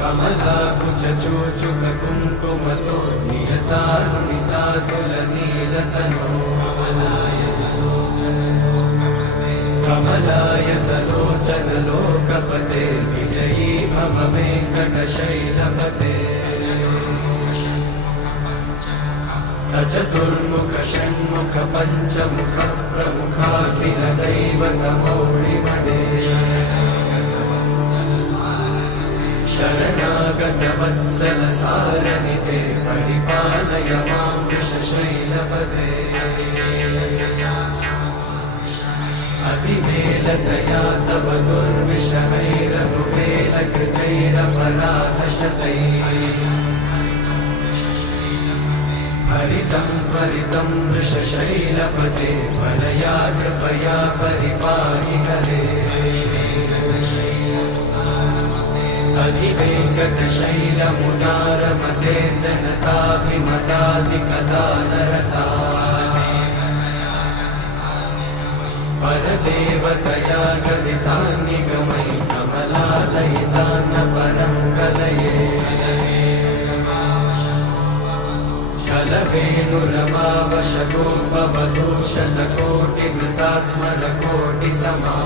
कमलाकुचूचुक कुङ्कुमतो नियतारुणितातुलनीलतनो कमलायतलोचन लोकपते विजयी मम वेङ्कटशैलपते सचतुर्मुख षण्मुख पञ्चमुख प्रमुखाखिल दैवतमौळिमणे शरणागत वत्सल सारनिधे परिपालय मां वृषशैलपते अतिवेलतया तव दुर्विषहैरनुवेलकृतैरपराधशतैः हरितं त्वरितं वृषशैलपते वरया कृपया परिपाहि हरे अधिवेङ्कटशैलमुदारमते जनताभिमताधिकदानरता परदेवतया गदितान्निगमै कमलादयितान्न परं कलये कलवेणुरमावशतोपवधूषणकोटिवृतात्स्मरकोटिसमा